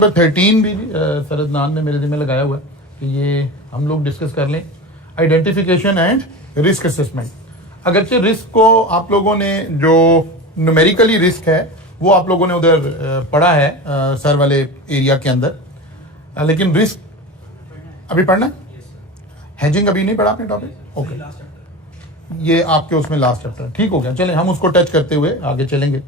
Number 13 भी सरदनान ने मेरे जिम्मे लगाया हुआ है कि ये हम लोग डिस्कस कर लें, आइडेंटिफिकेशन एंड रिस्क असेसमेंट। अगरचे रिस्क को आप लोगों ने जो न्यूमेरिकली रिस्क है वो आप लोगों ने उधर पढ़ा है सर वाले एरिया के अंदर, लेकिन रिस्क अभी पढ़ना है। हेजिंग अभी नहीं पढ़ा आपने टॉपिक? ओके, ये आपके उसमें लास्ट चैप्टर, ठीक हो गया। चलें हम उसको टच करते हुए आगे चलेंगे।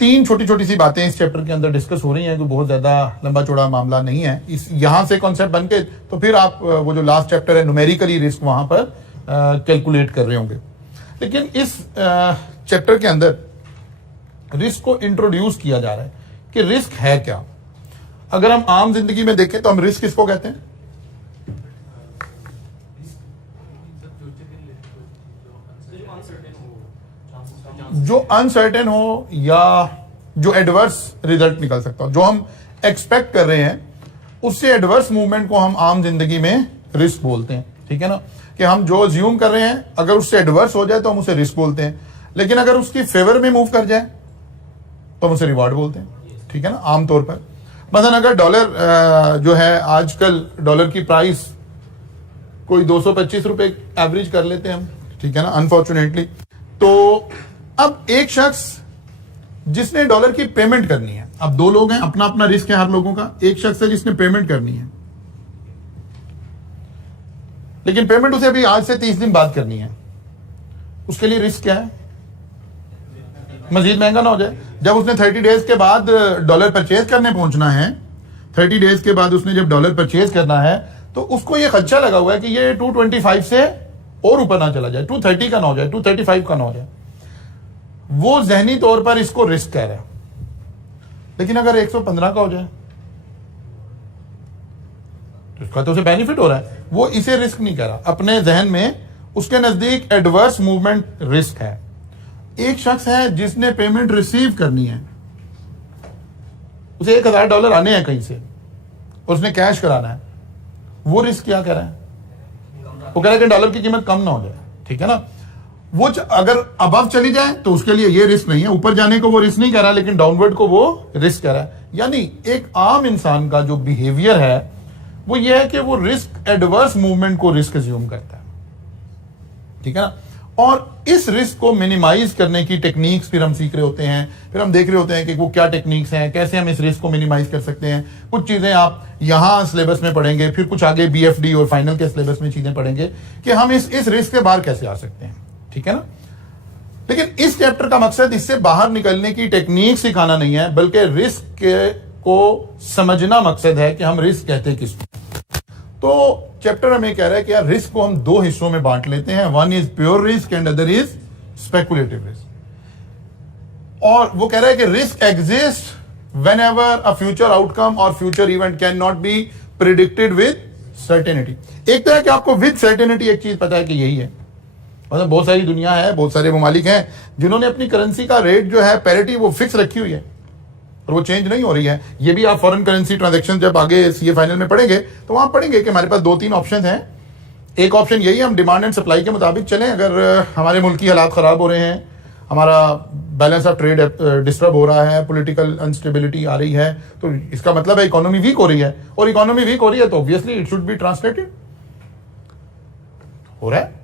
तीन छोटी छोटी सी बातें इस चैप्टर के अंदर डिस्कस हो रही हैं, कोई बहुत ज्यादा लंबा चौड़ा मामला नहीं है। इस यहां से कॉन्सेप्ट बन के तो फिर आप वो जो लास्ट चैप्टर है न्यूमेरिकली रिस्क वहां पर कैलकुलेट कर रहे होंगे। लेकिन इस चैप्टर के अंदर रिस्क को इंट्रोड्यूस किया जा रहा है कि रिस्क है क्या। अगर हम आम जिंदगी में देखें तो हम रिस्क किसको कहते हैं? जो अनसर्टेन हो या जो एडवर्स रिजल्ट निकल सकता हो, जो हम एक्सपेक्ट कर रहे हैं उससे एडवर्स मूवमेंट को हम आम जिंदगी में रिस्क बोलते हैं। ठीक है ना, कि हम जो अज्यूम कर रहे हैं अगर उससे एडवर्स हो जाए तो हम उसे रिस्क बोलते हैं, लेकिन अगर उसकी फेवर में मूव कर जाए तो हम उसे रिवार्ड बोलते हैं। ठीक है ना, आमतौर पर मतलब अगर डॉलर जो है आजकल डॉलर की प्राइस कोई 225 रुपए एवरेज कर लेते हैं हम, ठीक है ना, अनफॉर्चुनेटली। तो अब एक शख्स जिसने डॉलर की पेमेंट करनी है, अब दो लोग हैं, अपना अपना रिस्क है हर लोगों का। एक शख्स है जिसने पेमेंट करनी है, लेकिन पेमेंट उसे अभी आज से 30 दिन बाद करनी है। उसके लिए रिस्क क्या है? मजीद महंगा ना हो जाए। जब उसने 30 डेज के बाद डॉलर परचेज करने पहुंचना है, 30 डेज के बाद उसने जब डॉलर परचेज करना है तो उसको यह खदशा लगा हुआ है कि ये 225 से और ऊपर ना चला जाए, 230 का ना हो जाए, 235 का ना हो जाए। वो जहनी तौर पर इसको रिस्क कह रहा है। लेकिन अगर 115 का हो जाए तो इसका तो उसे बेनिफिट हो रहा है, वो इसे रिस्क नहीं कह रहा। अपने जहन में उसके नजदीक एडवर्स मूवमेंट रिस्क है। एक शख्स है जिसने पेमेंट रिसीव करनी है, उसे $1000 आने हैं कहीं से और उसने कैश कराना है, वो रिस्क क्या कह रहा है? वो कह रहा है कि डॉलर की कीमत कम ना हो जाए। ठीक है ना, वो अगर अबव चली जाए तो उसके लिए ये रिस्क नहीं है, ऊपर जाने को वो रिस्क नहीं कर रहा, लेकिन डाउनवर्ड को वो रिस्क कर रहा है। यानी एक आम इंसान का जो बिहेवियर है वो ये है कि वो रिस्क एडवर्स मूवमेंट को रिस्क अज्यूम करता है। ठीक है ना, और इस रिस्क को मिनिमाइज करने की टेक्निक्स फिर हम सीख रहे होते हैं, फिर हम देख रहे होते हैं कि वो क्या टेक्निक्स हैं, कैसे हम इस रिस्क को मिनिमाइज कर सकते हैं। कुछ चीजें आप यहां सिलेबस में पढ़ेंगे, फिर कुछ आगे BFD और फाइनल के सिलेबस में चीजें पढ़ेंगे कि हम इस रिस्क से बाहर कैसे आ सकते हैं। ठीक है ना, लेकिन इस चैप्टर का मकसद इससे बाहर निकलने की टेक्निक सिखाना नहीं है, बल्कि रिस्क को समझना मकसद है कि हम रिस्क कहते किसको। तो चैप्टर हमें कह रहा है कि यार रिस्क को हम दो हिस्सों में बांट लेते हैं, one is pure risk and other is speculative risk. और वो कह रहा है कि risk exist whenever a future outcome और future event can not be predicted with certainty. एक तो है कि आपको विद सर्टेनिटी एक चीज पता है कि यही है, मतलब बहुत सारी दुनिया है, बहुत सारे ममालिक हैं जिन्होंने अपनी करेंसी का रेट जो है पैरिटी वो फिक्स रखी हुई है और वो चेंज नहीं हो रही है। ये भी आप फॉरेन करेंसी ट्रांजैक्शन जब आगे CA फाइनल में पढ़ेंगे तो वहां पढ़ेंगे कि हमारे पास 2-3 ऑप्शन हैं। एक ऑप्शन यही है हम डिमांड एंड सप्लाई के मुताबिक चलें। अगर हमारे मुल्क की हालात खराब हो रहे हैं, हमारा बैलेंस ऑफ ट्रेड डिस्टर्ब हो रहा है, पॉलिटिकल अनस्टेबिलिटी आ रही है, तो इसका मतलब है इकोनॉमी वीक हो रही है, और इकोनॉमी वीक हो रही है तो obviously it should be translated हो रहा है।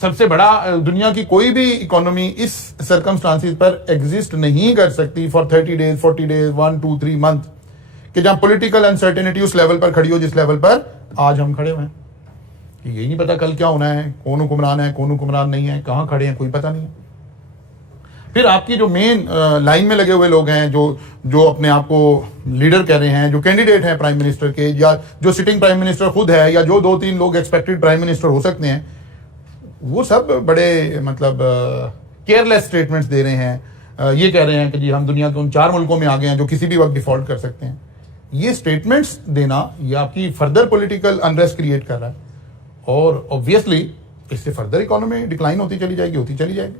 सबसे बड़ा दुनिया की कोई भी इकोनॉमी इस सर्कमस्टांसिस पर एग्जिस्ट नहीं कर सकती फॉर 30 डेज 40 डेज 1 2 3 मंथ, कि जहां पॉलिटिकल अनसर्टेनिटी उस लेवल पर खड़ी हो जिस लेवल पर आज हम खड़े हुए हैं। यही नहीं पता कल क्या होना है, कौन हुक्मरान है, कौन हुक्मरान नहीं है, कहां खड़े हैं, कोई पता नहीं है। फिर आपकी जो मेन लाइन में लगे हुए लोग हैं, जो अपने आप को लीडर कह रहे हैं, जो कैंडिडेट हैं प्राइम मिनिस्टर के, या जो सिटिंग प्राइम मिनिस्टर खुद है, या जो 2-3 लोग एक्सपेक्टेड प्राइम मिनिस्टर हो सकते हैं, वो सब बड़े मतलब केयरलेस स्टेटमेंट्स दे रहे हैं। ये कह रहे हैं कि जी हम दुनिया के उन 4 मुल्कों में आ गए हैं जो किसी भी वक्त डिफॉल्ट कर सकते हैं। ये स्टेटमेंट्स देना ये आपकी फर्दर पॉलिटिकल अनरेस्ट क्रिएट कर रहा है, और ऑब्वियसली इससे फर्दर इकोनॉमी डिक्लाइन होती चली जाएगी।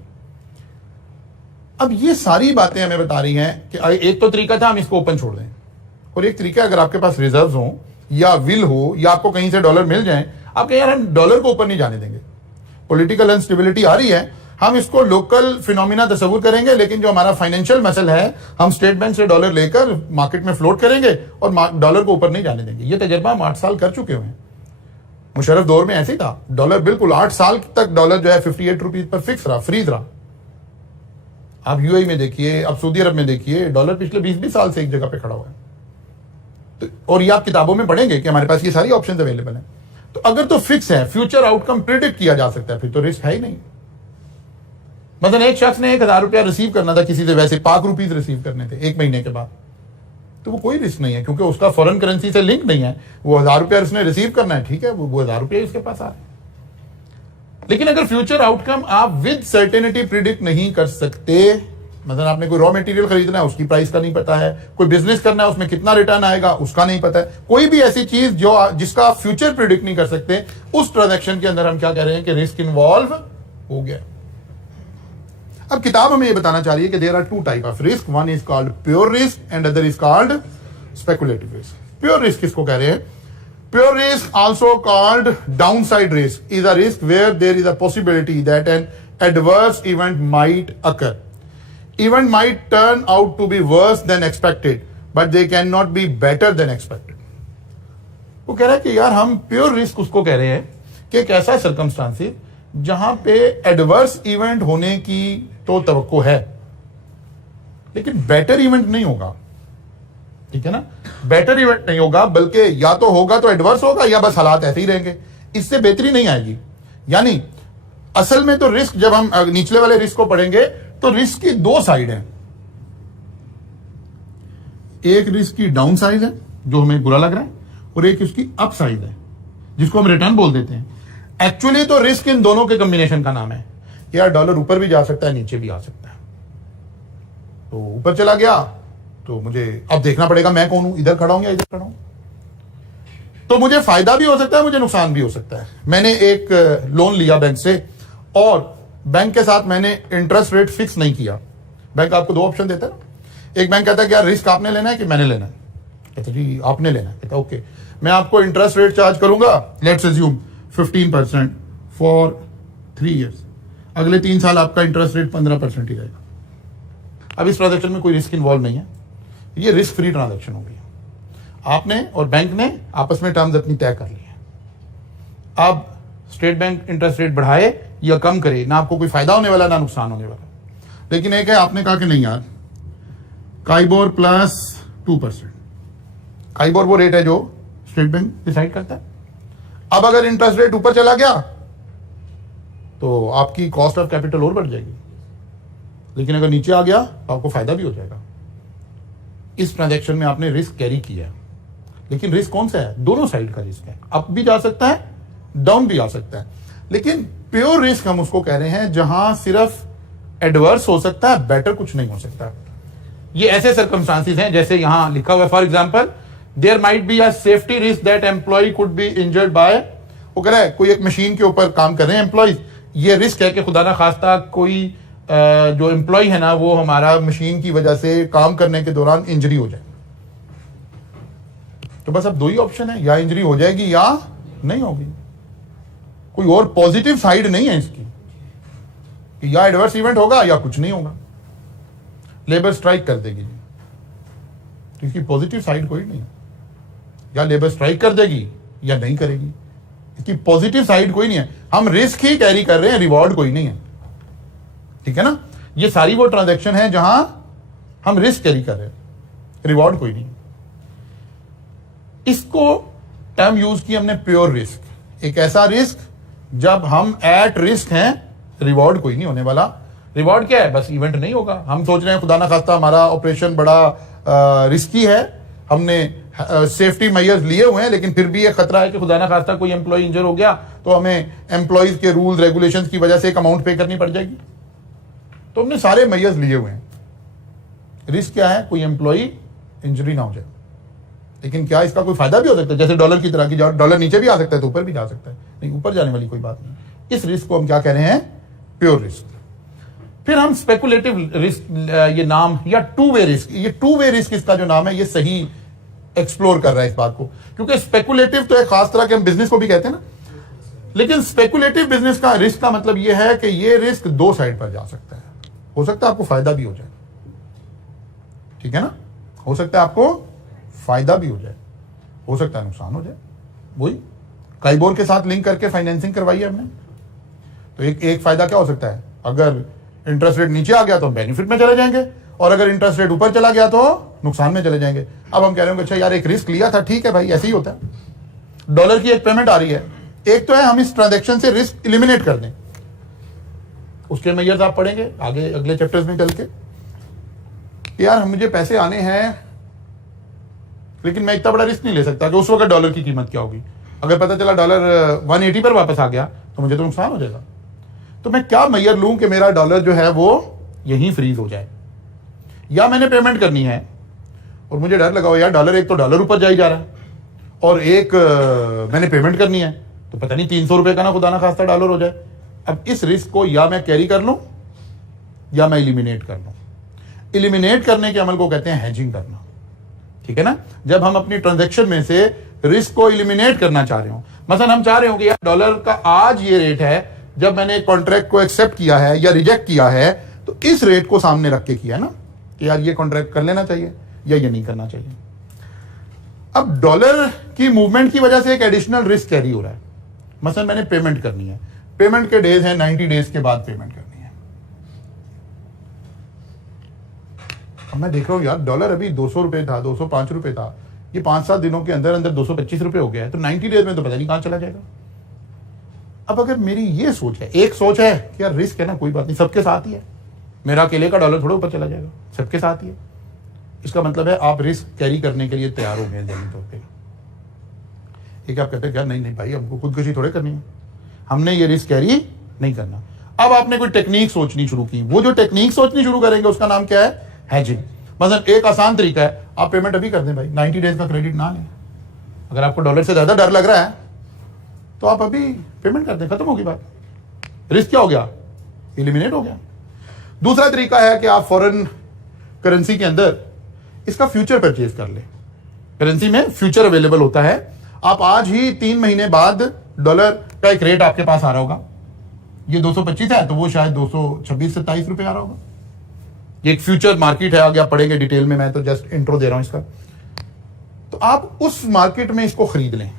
अब ये सारी बातें हमें बता रही हैं कि एक तो तरीका था हम इसको ओपन छोड़ दें, और एक तरीका अगर आपके पास रिजर्व्स हो या विल हो या आपको कहीं से डॉलर मिल जाए, आप कहें यार हम डॉलर को ऊपर नहीं जाने देंगे, पॉलिटिकल अनस्टेबिलिटी आ रही है, हम इसको लोकल फिनोमिना तस्वुर करेंगे, लेकिन जो हमारा फाइनेंशियल मसल है, हम स्टेट बैंक से डॉलर लेकर मार्केट में फ्लोट करेंगे और डॉलर को ऊपर नहीं जाने देंगे। ये तजर्बा हम 8 साल कर चुके हुए हैं। मुशर्रफ दौर में ऐसे ही था, डॉलर बिल्कुल 8 साल तक डॉलर जो है 58 रुपीज पर फिक्स रहा, फ्रीज रहा। आप यूएई में देखिए, आप सऊदी अरब में देखिए, डॉलर पिछले 20-20 साल से एक जगह पे खड़ा हुआ है। तो और ये आप किताबों में पढ़ेंगे कि हमारे पास ये सारी ऑप्शंस अवेलेबल हैं। तो अगर तो फिक्स है, फ्यूचर आउटकम प्रिडिक्ट किया जा सकता है, फिर तो रिस्क है ही नहीं। मतलब एक शख्स ने 1000 रुपया रिसीव करना था किसी से, वैसे ₹5 रिसीव करने थे 1 महीने के बाद, तो वो कोई रिस्क नहीं है, क्योंकि उसका फॉरेन करेंसी से लिंक नहीं है। वो 1000 रुपया उसने रिसीव करना है, ठीक है, वो 1000 रुपया उसके पास आ रहे हैं। लेकिन अगर फ्यूचर आउटकम आप विद सर्टेनिटी प्रिडिक्ट नहीं कर सकते, मतलब आपने कोई रॉ मटेरियल खरीदना है, उसकी प्राइस का नहीं पता है, कोई बिजनेस करना है, उसमें कितना रिटर्न आएगा उसका नहीं पता है, कोई भी ऐसी चीज जो जिसका आप फ्यूचर प्रिडिक्ट नहीं कर सकते, उस ट्रांजैक्शन के अंदर हम क्या कह रहे हैं कि रिस्क इन्वॉल्व हो गया। अब किताब हमें ये बताना चाह रही है कि there are 2 type of risk, one is called pure risk and other is called speculative risk. Pure risk किसको कह रहे हैं? Pure risk also called downside risk is a risk where there is a possibility that an adverse event might occur. Event might turn out to be worse than expected, but they cannot be better than expected. वो कह रहा है कि यार हम pure risk उसको कह रहे हैं कि एक ऐसा सर्कमस्टांसेस जहां पे एडवर्स इवेंट होने की तो तवक्को है, लेकिन बेटर इवेंट नहीं होगा। ठीक है ना, बेटर इवेंट नहीं होगा, बल्कि या तो होगा तो एडवर्स होगा या बस हालात ऐसे ही रहेंगे, इससे बेहतरी नहीं आएगी। यानी असल में तो रिस्क, जब हम निचले वाले रिस्क को पढ़ेंगे तो रिस्क की 2 साइड है। एक रिस्क की डाउन साइड है जो हमें बुरा लग रहा है, और एक उसकी अप साइड है जिसको हम रिटर्न बोल देते हैं। एक्चुअली तो रिस्क इन दोनों के कॉम्बिनेशन का नाम है। यार डॉलर ऊपर भी जा सकता है, नीचे भी आ सकता है। तो ऊपर चला गया तो मुझे अब देखना पड़ेगा मैं कौन हूं, इधर खड़ा हूं या इधर खड़ा हूं। तो मुझे फायदा भी हो सकता है, मुझे नुकसान भी हो सकता है। मैंने एक लोन लिया बैंक से, और बैंक के साथ मैंने इंटरेस्ट रेट फिक्स नहीं किया। बैंक आपको 2 ऑप्शन देता है ना। एक बैंक कहता है कि यार रिस्क आपने लेना है कि मैंने लेना है। कहता जी आपने लेना है। कहता ओके, मैं आपको इंटरेस्ट रेट चार्ज करूंगा, लेट्स अज्यूम 15% फॉर 3 ईयर्स। अगले 3 साल आपका इंटरेस्ट रेट 15% ही रहेगा। अब इस ट्रांजेक्शन में कोई रिस्क इन्वॉल्व नहीं है, ये रिस्क फ्री ट्रांजेक्शन होगी। आपने और बैंक ने आपस में टर्म्स अपनी तय कर ली है। अब स्टेट बैंक इंटरेस्ट रेट बढ़ाए या कम करे, ना आपको कोई फायदा होने वाला ना नुकसान होने वाला। लेकिन एक है, आपने कहा कि नहीं यार काइबोर प्लस 2%। काइबोर वो रेट है जो स्टेट बैंक डिसाइड करता है। अब अगर इंटरेस्ट रेट ऊपर चला गया तो आपकी कॉस्ट ऑफ कैपिटल और बढ़ जाएगी, लेकिन अगर नीचे आ गया तो आपको फायदा भी हो जाएगा। इस ट्रांजैक्शन में आपने रिस्क कैरी किया है, लेकिन रिस्क कौन सा है? दोनों साइड का रिस्क है। अप भी जा सकता है, डाउन भी आ सकता है। लेकिन प्योर रिस्क हम उसको कह रहे हैं जहां सिर्फ एडवर्स हो सकता है, बेटर कुछ नहीं हो सकता। ये ऐसे सर्कमस्टांसेस हैं जैसे यहां लिखा हुआ है, for example there might be a safety risk that employee could be injured by. वो कह रहा है कोई एक मशीन के ऊपर काम कर रहे हैं एम्प्लॉयज, ये रिस्क है कि खुदा ना खास्ता कोई जो एम्प्लॉय है ना वो हमारा मशीन की वजह से काम करने के दौरान इंजरी हो जाए। तो बस अब 2 ही ऑप्शन है, या इंजरी हो जाएगी या नहीं होगी। कोई और पॉजिटिव साइड नहीं है इसकी कि या एडवर्स इवेंट होगा या कुछ नहीं होगा। लेबर स्ट्राइक कर देगी, तो इसकी पॉजिटिव साइड कोई नहीं है। या लेबर स्ट्राइक कर देगी या नहीं करेगी, इसकी पॉजिटिव साइड कोई नहीं है। हम रिस्क ही कैरी कर रहे हैं, रिवॉर्ड कोई नहीं है। ठीक है ना, ये सारी वो ट्रांजैक्शन है जहां हम रिस्क कैरी कर रहे हैं, रिवॉर्ड कोई नहीं। इसको टर्म यूज की हमने प्योर रिस्क। एक ऐसा रिस्क जब हम एट रिस्क हैं, रिवॉर्ड कोई नहीं होने वाला। रिवॉर्ड क्या है? बस इवेंट नहीं होगा। हम सोच रहे हैं खुदा ना खास्ता हमारा ऑपरेशन बड़ा रिस्की है, हमने सेफ्टी मेजर्स लिए हुए हैं, लेकिन फिर भी ये खतरा है कि खुदा ना खास्ता कोई एम्प्लॉय इंजर हो गया तो हमें एम्प्लॉयज के रूल्स रेगुलेशंस की वजह से एक अमाउंट पे करनी पड़ जाएगी। तो हमने सारे मेजर्स लिए हुए हैं। रिस्क क्या है? कोई एम्प्लॉय इंजरी ना हो जाए। लेकिन क्या इसका कोई फायदा भी हो सकता है? जैसे डॉलर की तरह की, डॉलर नीचे भी आ सकता है तो ऊपर भी जा सकता है, नहीं ऊपर जाने वाली कोई बात नहीं। इस रिस्क को हम क्या कह रहे हैं? Pure risk. फिर हम स्पेकुलेटिव रिस्क, ये नाम, या 2 वे रिस्क, ये 2 वे रिस्क इसका जो नाम है ये सही एक्सप्लोर कर रहा है इस बात को, क्योंकि स्पेकुलेटिव तो एक खास तरह के हम बिजनेस को भी कहते हैं ना। लेकिन स्पेकुलेटिव बिजनेस का रिस्क का मतलब यह है कि यह रिस्क दो साइड पर जा सकता है। हो सकता है आपको फायदा भी हो जाए, ठीक है ना, हो सकता है आपको फायदा भी हो जाए, हो सकता है नुकसान हो जाए। वही काइबोर के साथ लिंक करके फाइनेंसिंग करवाई है हमने, तो एक फायदा क्या हो सकता है, अगर इंटरेस्ट रेट नीचे आ गया तो हम बेनिफिट में चले जाएंगे, और अगर इंटरेस्ट रेट ऊपर चला गया तो नुकसान में चले जाएंगे। अब हम कह रहे होंगे अच्छा यार एक रिस्क लिया था, ठीक है भाई, ऐसे ही होता है। डॉलर की एक पेमेंट आ रही है, एक तो है हम इस ट्रांजैक्शन से रिस्क एलिमिनेट कर दें, उसके मेजर्स आप पढ़ेंगे आगे अगले चैप्टर्स में चल के। यार मुझे पैसे आने हैं लेकिन मैं इतना बड़ा रिस्क नहीं ले सकता कि उस वक्त डॉलर की कीमत क्या होगी, अगर पता चला डॉलर 180 पर वापस आ गया तो मुझे तो नुकसान हो जाएगा। तो मैं क्या मेजर लूं कि मेरा डॉलर जो है वो यहीं फ्रीज हो जाए, या मैंने पेमेंट करनी है और मुझे डर लगा हो यार डॉलर, एक तो डॉलर ऊपर जा ही जा रहा है और एक मैंने पेमेंट करनी है तो पता नहीं 300 रुपए का ना खुदा ना खास्ता डॉलर हो जाए। अब इस रिस्क को या मैं कैरी कर लूं या मैं इलिमिनेट कर लूं। इलिमिनेट करने के अमल को कहते हैं हेजिंग करना, ठीक है ना। जब हम अपनी ट्रांजैक्शन में से रिस्क को इलिमिनेट करना चाह रहे हो, मसलन हम चाह रहे हो कि यार डॉलर का आज ये रेट है, जब मैंने एक कॉन्ट्रैक्ट को एक्सेप्ट किया है या रिजेक्ट किया है तो इस रेट को सामने रख के किया है ना कि यार ये कॉन्ट्रैक्ट कर लेना चाहिए या ये नहीं करना चाहिए। अब डॉलर की मूवमेंट की वजह से एक एडिशनल रिस्क कैरी हो रहा है। मसलन मैंने पेमेंट करनी है, पेमेंट के डेज हैं 90 डेज के बाद पेमेंट करनी है। अब मैं देख रहा हूं यार डॉलर अभी 200 रुपए था, 205 रुपए था, ये 5-7 दिनों के अंदर अंदर 225 रुपए हो गया है, तो 90 डेज में तो पता नहीं कहां चला जाएगा। अब अगर मेरी ये सोच है, एक सोच है कि यार रिस्क है ना, कोई बात नहीं, सबके साथ ही है, मेरा अकेले का डॉलर थोड़ा ऊपर चला जाएगा, सबके साथ ही है, इसका मतलब है आप रिस्क कैरी करने के लिए तैयार हो गए जमीन तौर पर। एक आप कहते हैं यार नहीं नहीं भाई हमको खुदकुशी थोड़े करनी है, हमने ये रिस्क कैरी नहीं करना। अब आपने कोई टेक्निक सोचनी शुरू की, वो जो टेक्निक सोचनी शुरू करेंगे उसका नाम क्या है, हेजिंग। मतलब एक आसान तरीका है, आप पेमेंट अभी कर दें भाई, 90 डेज का क्रेडिट ना लें। अगर आपको डॉलर से ज्यादा डर लग रहा है तो आप अभी पेमेंट कर दें, खत्म होगी बात, रिस्क क्या हो गया, एलिमिनेट हो गया। दूसरा तरीका है कि आप फॉरेन करेंसी के अंदर इसका फ्यूचर परचेज कर लें। करेंसी में फ्यूचर अवेलेबल होता है, आप आज ही 3 महीने बाद डॉलर का एक रेट आपके पास आ रहा होगा, ये 225 है तो वो शायद 226-27 रुपए आ रहा होगा। ये एक फ्यूचर मार्केट है, आगे आप पढ़ेंगे डिटेल में, मैं तो जस्ट इंट्रो दे रहा हूं इसका। तो आप उस मार्केट में इसको खरीद लें,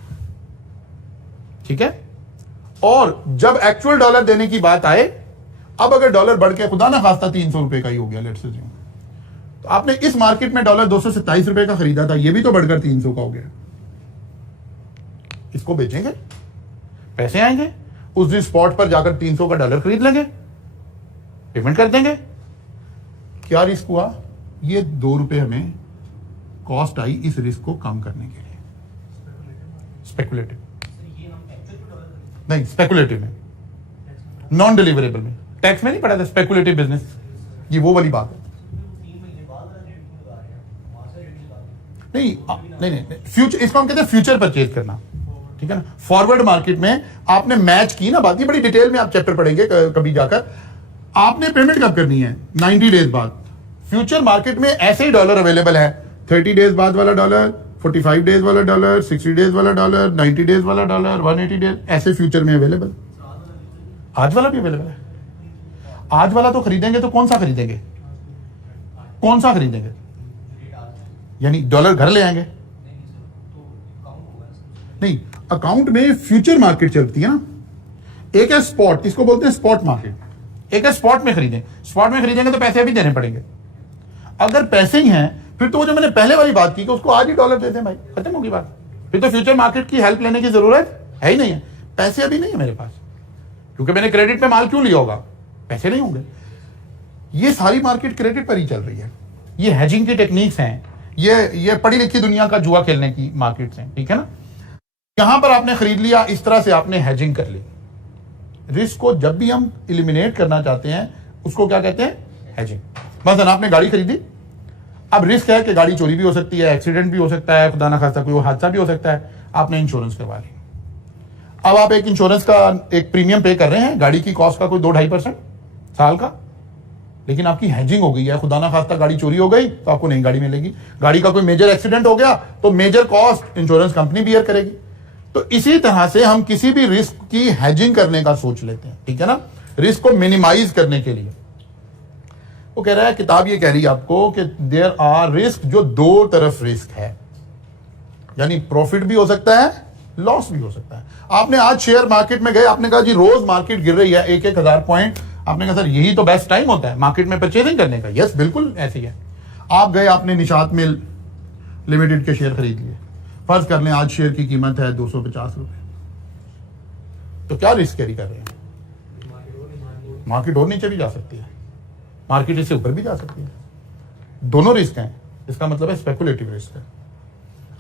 ठीक है। और जब एक्चुअल डॉलर देने की बात आए, अब अगर डॉलर बढ़ के खुदा ना खास्ता 300 रुपए का ही हो गया लेट्स से, तो आपने इस मार्केट में डॉलर 227 रुपए का खरीदा था, ये भी तो बढ़कर 300 का हो गया, इसको बेचेंगे, पैसे आएंगे, उस दिन स्पॉट पर जाकर 300 का डॉलर खरीद लेंगे, पेमेंट कर देंगे। क्या रिस्क हुआ, ये 2 रुपए हमें कॉस्ट आई इस रिस्क को कम करने के लिए। स्पेकुलेटिव नहीं, स्पेकुलेटिव में, नॉन डिलीवरेबल में, टैक्स में नहीं पड़ा था, स्पेकुलेटिव बिजनेस, ये वो वाली बात है। नहीं नहीं नहीं, फ्यूचर, इसको हम कहते हैं फ्यूचर परचेज करना, ठीक है ना। फॉरवर्ड मार्केट में आपने मैच की ना बात, ये बड़ी डिटेल में आप चैप्टर पढ़ेंगे कभी जाकर। आपने पेमेंट कब करनी है, 90 डेज बाद। फ्यूचर मार्केट में ऐसे ही डॉलर अवेलेबल है, 30 डेज बाद वाला डॉलर, 45 डेज वाला डॉलर, 60 डेज वाला डॉलर, 90 डेज वाला डॉलर, 180 डेज, ऐसे फ्यूचर में अवेलेबल। आज वाला भी अवेलेबल है। आज वाला तो खरीदेंगे तो कौन सा खरीदेंगे, कौन सा खरीदेंगे, यानी डॉलर घर ले आएंगे, नहीं, अकाउंट में फ्यूचर मार्केट चलती है ना। एक है स्पॉट, इसको बोलते हैं स्पॉट मार्केट, एक है स्पॉट में खरीदें। स्पॉट में खरीदेंगे तो पैसे अभी देने पड़ेंगे, अगर पैसे ही हैं फिर तो वो जो मैंने पहले वाली बात की कि उसको आज ही डॉलर दे दें भाई, खत्म होगी बात, फिर तो फ्यूचर मार्केट की हेल्प लेने की जरूरत है ही नहीं है। पैसे अभी नहीं है मेरे पास, क्योंकि मैंने क्रेडिट पे माल क्यों लिया होगा, पैसे नहीं होंगे। ये सारी मार्केट क्रेडिट पर ही चल रही है। ये हेजिंग की टेक्निक्स हैं, ये पढ़ी लिखी दुनिया का जुआ खेलने की मार्केट्स हैं, ठीक है ना। यहां पर आपने खरीद लिया, इस तरह से आपने हेजिंग कर ली। रिस्क को जब भी हम एलिमिनेट करना चाहते हैं उसको क्या कहते हैं, हेजिंग। मतलब आपने गाड़ी खरीदी, अब रिस्क है कि गाड़ी चोरी भी हो सकती है, एक्सीडेंट भी हो सकता है, खुदा ना खास्ता कोई हादसा भी हो सकता है, आपने इंश्योरेंस करवा ली। अब आप एक इंश्योरेंस का एक प्रीमियम पे कर रहे हैं, गाड़ी की कॉस्ट का कोई 2-2.5% साल का, लेकिन आपकी हेजिंग हो गई है, खुदा ना खास्ता गाड़ी चोरी हो गई तो आपको नई गाड़ी मिलेगी। गाड़ी का कोई मेजर एक्सीडेंट हो गया तो major cost insurance company bear करेगी। तो इसी तरह से हम किसी भी रिस्क की हैजिंग करने का सोच लेते हैं, ठीक है ना, रिस्क को मिनिमाइज करने के लिए। वो कह रहा है, किताब ये कह रही है आपको कि देयर आर रिस्क, जो दो तरफ रिस्क है, यानी प्रॉफिट भी हो सकता है, लॉस भी हो सकता है। आपने आज शेयर मार्केट में गए, आपने कहा जी रोज मार्केट गिर रही है 1,000 पॉइंट, आपने कहा सर यही तो बेस्ट टाइम होता है मार्केट में परचेजिंग करने का। यस, बिल्कुल ऐसे ही है। आप गए, आपने निशात मिल लिमिटेड के शेयर खरीद लिए, फर्ज कर लें आज शेयर की कीमत है 250 रुपए, तो क्या रिस्क कैरी कर रहे हैं? मार्केट और नीचे भी जा सकती है, मार्केट इससे ऊपर भी जा सकती है, दोनों रिस्क हैं। इसका मतलब है स्पेकुलेटिव रिस्क है।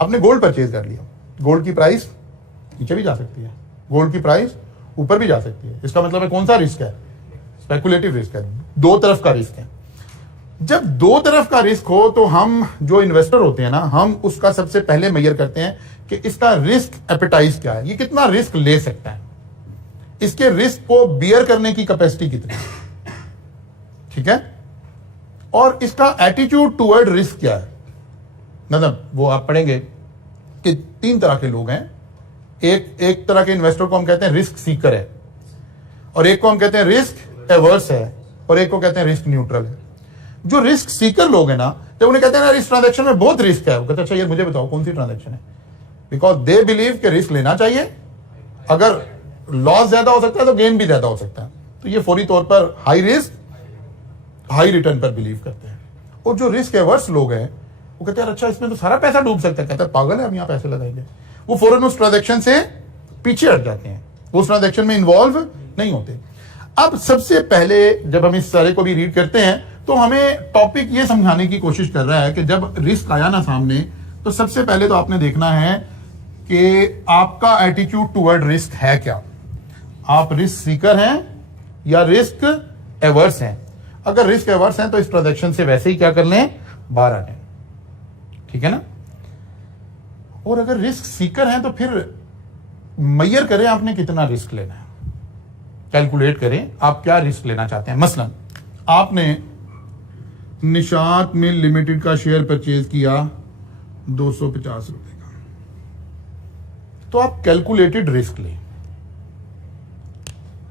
आपने गोल्ड परचेज कर लिया, गोल्ड की प्राइस नीचे भी जा सकती है, गोल्ड की प्राइस ऊपर भी जा सकती है, इसका मतलब है कौन सा रिस्क है? स्पेकुलेटिव रिस्क है, दो तरफ का रिस्क है। जब दो तरफ का रिस्क हो तो हम जो इन्वेस्टर होते हैं ना, हम उसका सबसे पहले मेजर करते हैं कि इसका रिस्क एपेटाइज क्या है, ये कितना रिस्क ले सकता है, इसके रिस्क को बियर करने की कैपेसिटी कितनी है, ठीक है, और इसका एटीट्यूड टुवर्ड रिस्क क्या है। मतलब वो आप पढ़ेंगे कि तीन तरह के लोग हैं। एक तरह के इन्वेस्टर को हम कहते हैं रिस्क सीकर है, और एक को हम कहते हैं रिस्क एवर्स है, और एक को कहते हैं रिस्क न्यूट्रल है। जो रिस्क सीकर लोग हैं ना, जब उन्हें कहते हैं ना इस ट्रांजैक्शन में बहुत रिस्क है, वो कहते हैं अच्छा ये मुझे बताओ कौन सी ट्रांजैक्शन है, बिकॉज दे बिलीव कि रिस्क लेना चाहिए, अगर लॉस ज्यादा हो सकता है तो गेन भी ज्यादा हो सकता है, तो ये फौरी तौर पर हाई रिस्क हाई रिटर्न पर बिलीव करते हैं। और जो रिस्क एवर्स लोग हैं वो कहते हैं अच्छा इसमें तो सारा पैसा डूब सकता है, कहते हैं पागल है हम यहाँ पैसे लगाएंगे, वो फौरन उस ट्रांजैक्शन से पीछे हट जाते हैं, वो उस ट्रांजैक्शन में इन्वॉल्व नहीं होते। अब सबसे पहले जब हम इस सारे को भी रीड करते हैं तो हमें टॉपिक ये समझाने की कोशिश कर रहा है कि जब रिस्क आया ना सामने, तो सबसे पहले तो आपने देखना है कि आपका एटीट्यूड टुवर्ड रिस्क है क्या। आप रिस्क सीकर हैं या रिस्क एवर्स हैं। अगर रिस्क एवर्स हैं तो इस ट्रांजैक्शन से वैसे ही क्या कर लें, बाहर आ जाए, ठीक है ना। और अगर रिस्क सीकर हैं तो फिर मेजर करें आपने कितना रिस्क लेना है, कैलकुलेट करें आप क्या रिस्क लेना चाहते हैं। मसलन आपने निशात मिल लिमिटेड का शेयर परचेज किया 250 रुपए का, तो आप कैलकुलेटेड रिस्क लें,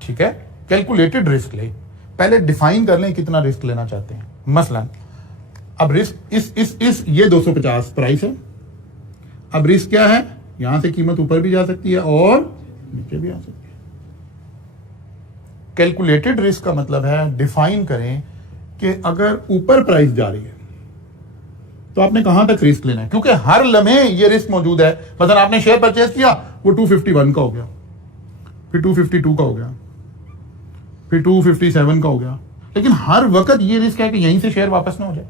ठीक है, कैलकुलेटेड रिस्क लें। पहले डिफाइन कर लें कितना रिस्क लेना चाहते हैं। मसलन अब रिस्क इस ये 250 प्राइस है, अब रिस्क क्या है, यहां से कीमत ऊपर भी जा सकती है और नीचे भी आ सकती है। कैलकुलेटेड रिस्क का मतलब है डिफाइन करें कि अगर ऊपर प्राइस जा रही है तो आपने कहां तक रिस्क लेना है, क्योंकि हर लम्हे ये रिस्क मौजूद है। मतलब आपने शेयर परचेज किया, वो 251 का हो गया, फिर 252 का हो गया, फिर 257 का हो गया, लेकिन हर वक्त ये रिस्क है कि यहीं से शेयर वापस ना हो जाए।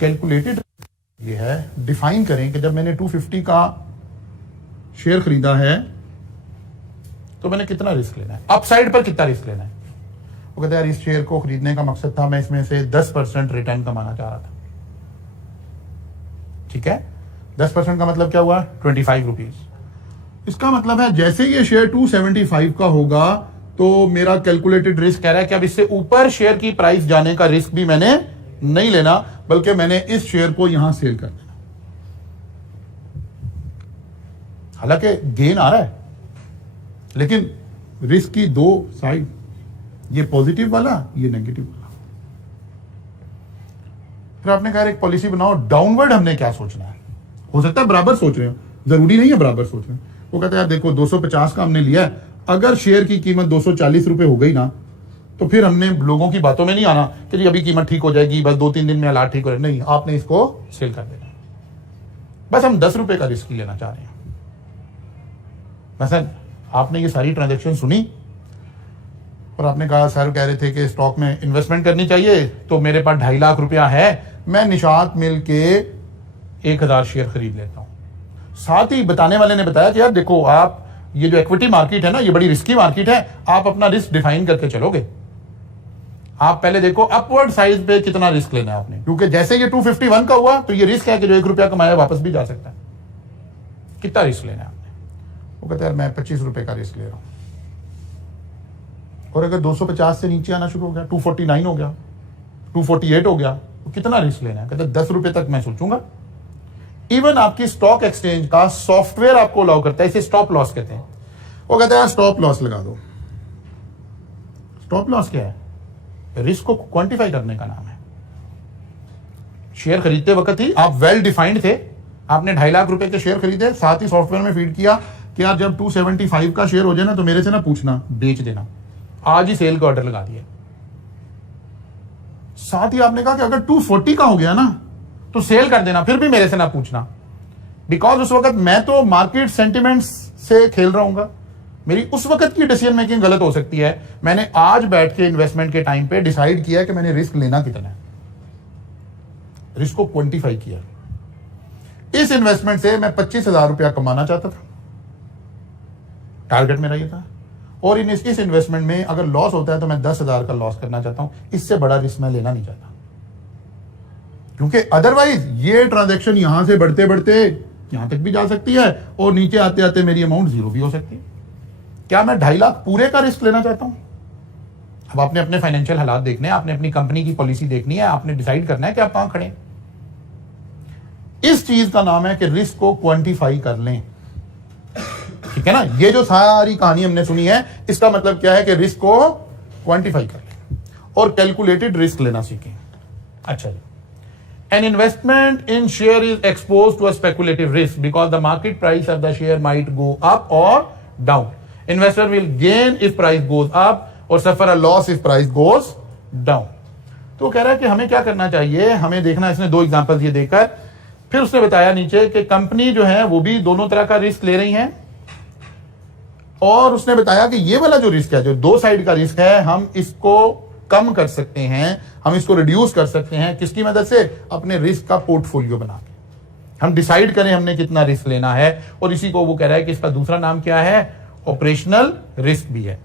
कैलकुलेटेड ये है डिफाइन करें कि जब मैंने 250 का शेयर खरीदा है तो मैंने कितना रिस्क लेना है, अपसाइड पर कितना रिस्क लेना है। वो कहते हैं यार इस शेयर को खरीदने का मकसद था, मैं इसमें से 10% रिटर्न कमाना चाह रहा था, ठीक है, 10% का मतलब क्या हुआ, 25 रुपीज। इसका मतलब है जैसे ये शेयर 275 का होगा तो मेरा कैलकुलेटेड रिस्क कह रहा है कि अब इससे ऊपर शेयर की प्राइस जाने का रिस्क भी मैंने नहीं लेना, बल्कि मैंने इस शेयर को यहां सेल कर देना। हालांकि गेन आ रहा है, लेकिन रिस्क की दो साइड, ये पॉजिटिव वाला, ये नेगेटिव वाला। फिर आपने कहा एक पॉलिसी बनाओ, डाउनवर्ड हमने क्या सोचना है। हो सकता है बराबर सोच रहे हो, जरूरी नहीं है बराबर सोच रहे हो। वो कहता है यार देखो 250 का हमने लिया है, अगर शेयर की कीमत 240 रुपए हो गई ना, तो फिर हमने लोगों की बातों में नहीं आना कि जी अभी कीमत ठीक हो जाएगी, बस 2-3 दिन में हालात ठीक हो रहे, नहीं, आपने इसको सेल कर देना। बस हम 10 रुपए का रिस्क लेना चाह रहे हैं। मसलन आपने ये सारी ट्रांजैक्शन सुनी और आपने कहा सर कह रहे थे कि स्टॉक में इन्वेस्टमेंट करनी चाहिए, तो मेरे पास 2.5 लाख रुपया है, मैं निशात मिल के 1000 शेयर खरीद लेता हूं। साथ ही बताने वाले ने बताया कि यार देखो आप ये जो इक्विटी मार्केट है ना, ये बड़ी रिस्की मार्केट है, आप अपना रिस्क डिफाइन करके चलोगे। आप पहले देखो अपवर्ड साइज पे कितना रिस्क लेना है आपने, क्योंकि जैसे ये 251 का हुआ तो ये रिस्क है कि जो 1 रुपया कमाया वापस भी जा सकता है। कितना रिस्क लेना है आपने। वो कहते हैं यार मैं 25 रुपए का रिस्क ले रहा हूं। और अगर 250 से नीचे आना शुरू हो गया, 249 हो गया, 248 हो गया, तो कितना रिस्क लेना है। कहते 10 रुपए तक मैं सोचूंगा, इवन आपकी स्टॉक एक्सचेंज का सॉफ्टवेयर आपको अलाउ करता है, इसे स्टॉप लॉस कहते हैं। वो कहते हैं स्टॉप लॉस लगा दो। स्टॉप लॉस क्या है? रिस्क को क्वांटिफाई करने का नाम है। शेयर खरीदते वक्त ही आप वेल डिफाइंड थे, आपने 2.5 लाख रुपए के शेयर खरीदे, साथ ही सॉफ्टवेयर में फीड किया कि यार जब 275 का शेयर हो जाए ना तो मेरे से ना पूछना, बेच देना। आज ही सेल का ऑर्डर लगा दिया। साथ ही आपने कहा कि अगर 240 का हो गया ना तो सेल कर देना, फिर भी मेरे से ना पूछना, बिकॉज उस वक्त मैं तो मार्केट सेंटिमेंट्स से खेल रहा हूंगा, मेरी उस वक्त की डिसीजन मेकिंग गलत हो सकती है। मैंने आज बैठ के इन्वेस्टमेंट के टाइम पे डिसाइड किया कि मैंने रिस्क लेना कितना है, रिस्क को क्वांटिफाई किया। इस इन्वेस्टमेंट से मैं 25,000 रुपया कमाना चाहता था, टारगेट मेरा ये था, और इस इन्वेस्टमेंट में अगर लॉस होता है तो मैं 10,000 का लॉस करना चाहता हूं। इससे बड़ा रिस्क मैं लेना नहीं चाहता, क्योंकि अदरवाइज ये ट्रांजैक्शन यहां से बढ़ते बढ़ते यहां तक भी जा सकती है और नीचे आते आते मेरी अमाउंट जीरो भी हो सकती है। क्या मैं 2.5 लाख पूरे का रिस्क लेना चाहता हूं? अब आपने अपने फाइनेंशियल हालात देखने हैं, आपने अपनी कंपनी की पॉलिसी देखनी है, आपने डिसाइड करना है कि आप कहां खड़े हैं। इस चीज का नाम है कि रिस्क को क्वांटिफाई कर लें, ठीक है ना। ये जो सारी कहानी हमने सुनी है, इसका मतलब क्या है कि रिस्क को क्वांटिफाई कर लें और कैलकुलेटेड रिस्क लेना सीखें। अच्छा जी, an investment in share is exposed to a speculative risk because the market price of the share might go up or down. Investor will gain if price goes up or suffer a loss if price goes down. तो कह रहा है कि हमें क्या करना चाहिए, हमें देखना। इसने 2 एग्जांपल्स ये देकर फिर उसने बताया नीचे कि कंपनी जो है वो भी दोनों तरह का रिस्क ले रही है, और उसने बताया कि ये वाला जो रिस्क है, जो 2 साइड का रिस्क है, हम इसको कम कर सकते हैं, हम इसको रिड्यूस कर सकते हैं। किसकी मदद से? अपने रिस्क का पोर्टफोलियो बना के हम डिसाइड करें हमने कितना रिस्क लेना है। और इसी को वो कह रहा है कि इसका दूसरा नाम क्या है, ऑपरेशनल रिस्क भी है,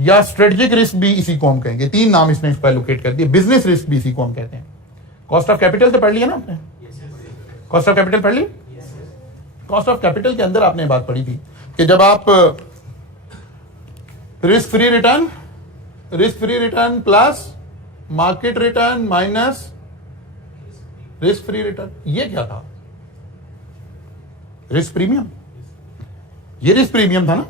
या स्ट्रेटेजिक रिस्क भी इसी को हम कहेंगे। 3 नाम इसने इसको एलोकेट कर दिए। बिजनेस रिस्क भी इसी को हम कहते हैं। कॉस्ट ऑफ कैपिटल तो पढ़ लिया ना आपने? कॉस्ट ऑफ कैपिटल पढ़ ली? कॉस्ट ऑफ कैपिटल के अंदर आपने बात पढ़ी थी कि जब आप risk free return plus market return minus risk free return, ये क्या था? Risk premium. ये रिस्क प्रीमियम था ना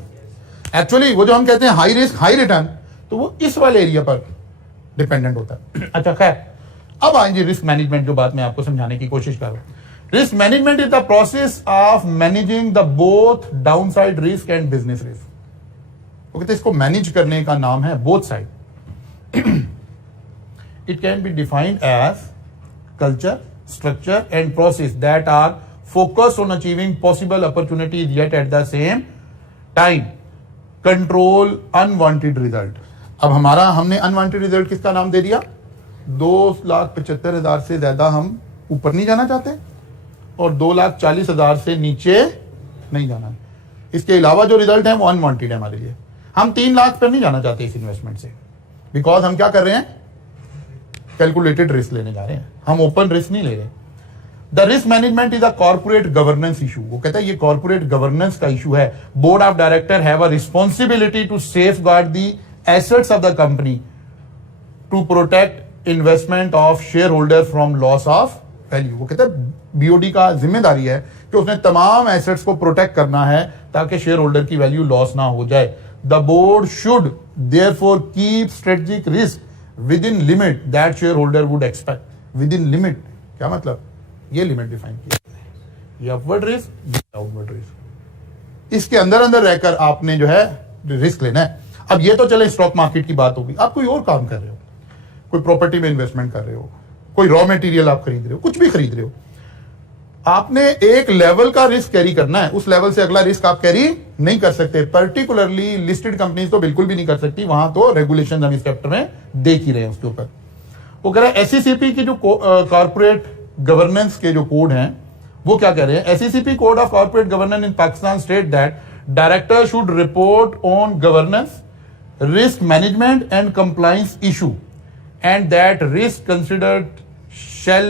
एक्चुअली। वो जो हम कहते हैं हाई रिस्क हाई रिटर्न, तो वो इस वाले एरिया पर डिपेंडेंट होता है। अच्छा खैर, अब आएंगे रिस्क मैनेजमेंट, जो बात मैं आपको समझाने की कोशिश कर रहा हूं। Risk management is the process of managing the both downside risk and business risk. वो कहते हैं इसको मैनेज करने का नाम है both side. It can be defined as culture, structure and process that are focus on achieving possible opportunities yet at the same time control unwanted result. अब हमने अनवांटेड रिजल्ट किसका नाम दे दिया? 2,75,000 से ज्यादा हम ऊपर नहीं जाना चाहते और 2,40,000 से नीचे नहीं जाना। इसके अलावा जो रिजल्ट है वो अनवांटेड है हमारे लिए। हम 3 लाख पर नहीं जाना चाहते इस इन्वेस्टमेंट से, बिकॉज हम क्या कर रहे हैं? कैलकुलेटेड रिस्क लेने जा रहे हैं, हम ओपन रिस्क नहीं ले रहे। The risk management is a corporate governance issue. वो कहता है ये कॉर्पोरेट गवर्नेंस का इशू है। Board of director have a responsibility to safeguard the assets of the company to protect investment of share holder from loss of value. वो कहता है BOD का जिम्मेदारी है कि उसने तमाम एसेट्स को प्रोटेक्ट करना है ताकि शेयर होल्डर की वैल्यू लॉस ना हो जाए। The board should therefore keep strategic risk with in limit that share holder would expect. With in limit क्या मतलब? ये लिमिट डिफाइन किया, ये अपवर्ड रिस्क, ये डाउनवर्ड रिस्क। इसके अंदर अंदर रहकर आपने जो है रिस्क लेना है। अब ये तो चले स्टॉक मार्केट की बात होगी, आप कोई और काम कर रहे हो, कोई प्रॉपर्टी में इन्वेस्टमेंट कर रहे हो, कोई रॉ मटेरियल आप खरीद रहे हो, कुछ भी खरीद रहे हो, आपने एक लेवल का रिस्क कैरी करना है। उस लेवल से अगला रिस्क आप कैरी नहीं कर सकते। पर्टिकुलरली लिस्टेड कंपनीज तो बिल्कुल भी नहीं कर सकती, वहां तो रेगुलेशन हम इस चैप्टर में देख ही रहे हैं उसके ऊपर। वो कह रहा है एसईसीपी की जो कॉर्पोरेट गवर्नेंस के जो कोड हैं वो क्या कह रहे हैं? SECP code of corporate governance in Pakistan state that director should report on governance, risk management and compliance issue and that risk considered shall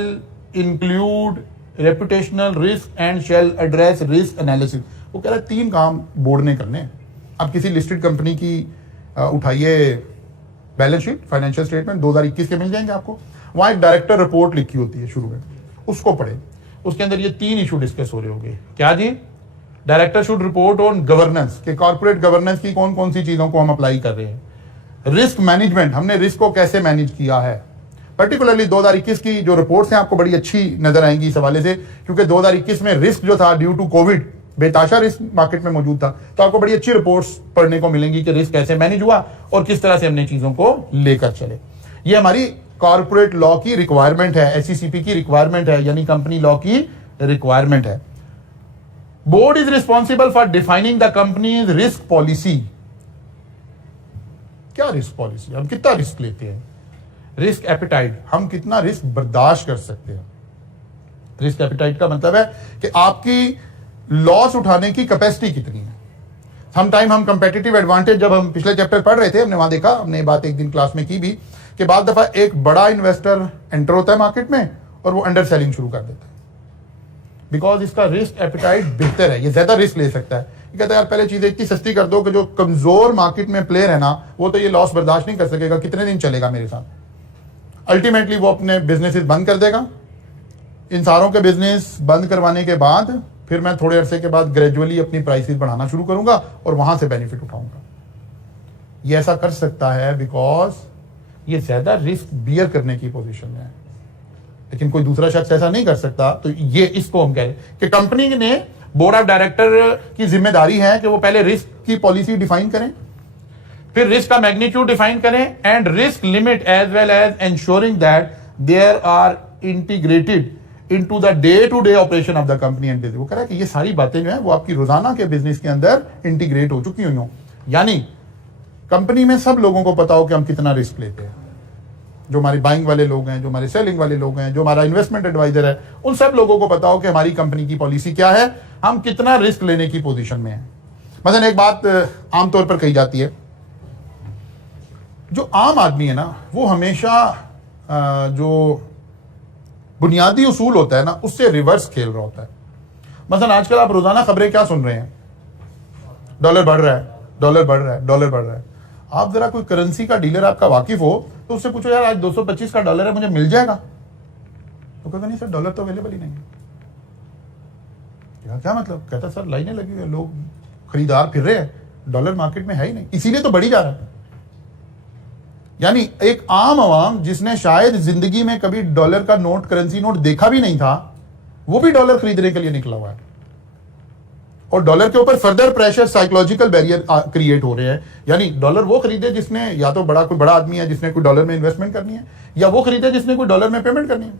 include reputational risk and shall address risk analysis। वो कह रहा है 3 काम board ने करने हैं। अब किसी लिस्टेड कंपनी की उठाइए बैलेंस शीट, फाइनेंशियल स्टेटमेंट 2021 के मिल जाएंगे आपको, वहां एक डायरेक्टर रिपोर्ट लिखी होती है शुरू में, उसको पढ़े। उसके अंदर ये 3 इशू डिस्कस हो रहे होंगे। क्या जी? Director should report on governance, के कॉर्पोरेट गवर्नेंस की कौन कौन सी चीजों को हम अप्लाई कर रहे हैं। रिस्क मैनेजमेंट, हमने रिस्क को कैसे मैनेज किया है। पर्टिकुलरली 2021 की जो रिपोर्ट्स हैं आपको बड़ी अच्छी नजर आएंगी इस हवाले से, क्योंकि 2021 में रिस्क जो था ड्यू टू कोविड बेताशा रिस्क मार्केट में मौजूद था, तो आपको बड़ी अच्छी रिपोर्ट्स पढ़ने को मिलेंगी कि रिस्क कैसे मैनेज हुआ और किस तरह से हमने चीजों को लेकर चले। ये हमारी कॉर्पोरेट लॉ की रिक्वायरमेंट है, एसईसीपी की रिक्वायरमेंट है, यानी कंपनी लॉ की रिक्वायरमेंट है। Board is responsible for defining the companies risk policy. क्या रिस्क पॉलिसी? हम कितना रिस्क लेते हैं। रिस्क एपिटाइट, हम कितना रिस्क बर्दाश्त कर सकते हैं। रिस्क एपिटाइट का मतलब है कि आपकी लॉस उठाने की कैपेसिटी कितनी है। सम टाइम हम कंपेटिटिव एडवांटेज, जब हम पिछले चैप्टर पढ़ रहे थे, हमने वहां देखा, हमने बात एक दिन क्लास में की भी, कि बाद दफा एक बड़ा इन्वेस्टर एंटर होता है मार्केट में और वो अंडर सेलिंग शुरू कर देता है, बिकॉज इसका रिस्क एपिटाइट बेहतर है, ये ज्यादा रिस्क ले सकता है। ये कहता है यार पहले चीजें इतनी सस्ती कर दो कि जो कमजोर मार्केट में प्लेयर है ना, वो तो ये लॉस बर्दाश्त नहीं कर सकेगा, कितने दिन चलेगा मेरे साथ। अल्टीमेटली वो अपने बिजनेसेस बंद कर देगा। इन सारों के बिजनेस बंद करवाने के बाद फिर मैं थोड़े अरसे के बाद ग्रेजुअली अपनी प्राइसेस बढ़ाना शुरू करूंगा और वहां से बेनिफिट उठाऊंगा। ये ऐसा कर सकता है बिकॉज ये ज्यादा रिस्क बियर करने की पोजीशन में है, लेकिन कोई दूसरा शख्स ऐसा नहीं कर सकता। तो ये इसको हम कह रहे हैं कि कंपनी ने, बोर्ड ऑफ डायरेक्टर की जिम्मेदारी है कि वो पहले रिस्क की पॉलिसी डिफाइन करें, फिर रिस्क का मैग्नीट्यूड डिफाइन करें, and risk limit as well as ensuring that there are integrated into the day to day operation of the company and business. वो कह रहा है कि ये सारी बातें जो है वो आपकी रोजाना के बिजनेस के अंदर इंटीग्रेट हो चुकी हुई हो, यानी कंपनी में सब लोगों को पता हो कि हम कितना रिस्क लेते हैं। जो हमारे बाइंग वाले लोग हैं, जो हमारे सेलिंग वाले लोग हैं, जो हमारा इन्वेस्टमेंट एडवाइजर है, उन सब लोगों को पता हो कि हमारी कंपनी की पॉलिसी क्या है, हम कितना रिस्क लेने की पोजीशन में हैं। मतलब एक बात आमतौर पर कही जाती है, जो आम आदमी है ना, वो हमेशा जो बुनियादी उसूल होता है ना, उससे रिवर्स खेल रहा होता है। मतलब आजकल आप रोजाना खबरें क्या सुन रहे हैं? डॉलर बढ़ रहा है, डॉलर बढ़ रहा है, डॉलर बढ़ रहा है। आप जरा कोई करेंसी का डीलर आपका वाकिफ हो तो उससे पूछो यार आज 225 का डॉलर है, मुझे मिल जाएगा? तो कहता नहीं सर डॉलर तो अवेलेबल ही नहीं है। क्या मतलब? कहता सर लाइनें लगी हुई है, लोग खरीदार फिर रहे हैं, डॉलर मार्केट में है ही नहीं, इसीलिए तो बढ़ी जा रहा है। यानी एक आम आवाम जिसने शायद जिंदगी में कभी डॉलर का नोट, करेंसी नोट देखा भी नहीं था, वो भी डॉलर खरीदने के लिए निकला हुआ है। और डॉलर के ऊपर further pressure, psychological barrier create हो रहे हैं। यानी डॉलर वो खरीदे जिसने या तो कोई बड़ा आदमी है जिसने कोई डॉलर में इन्वेस्टमेंट करनी है, या वो खरीदे जिसने कोई डॉलर में पेमेंट करनी है।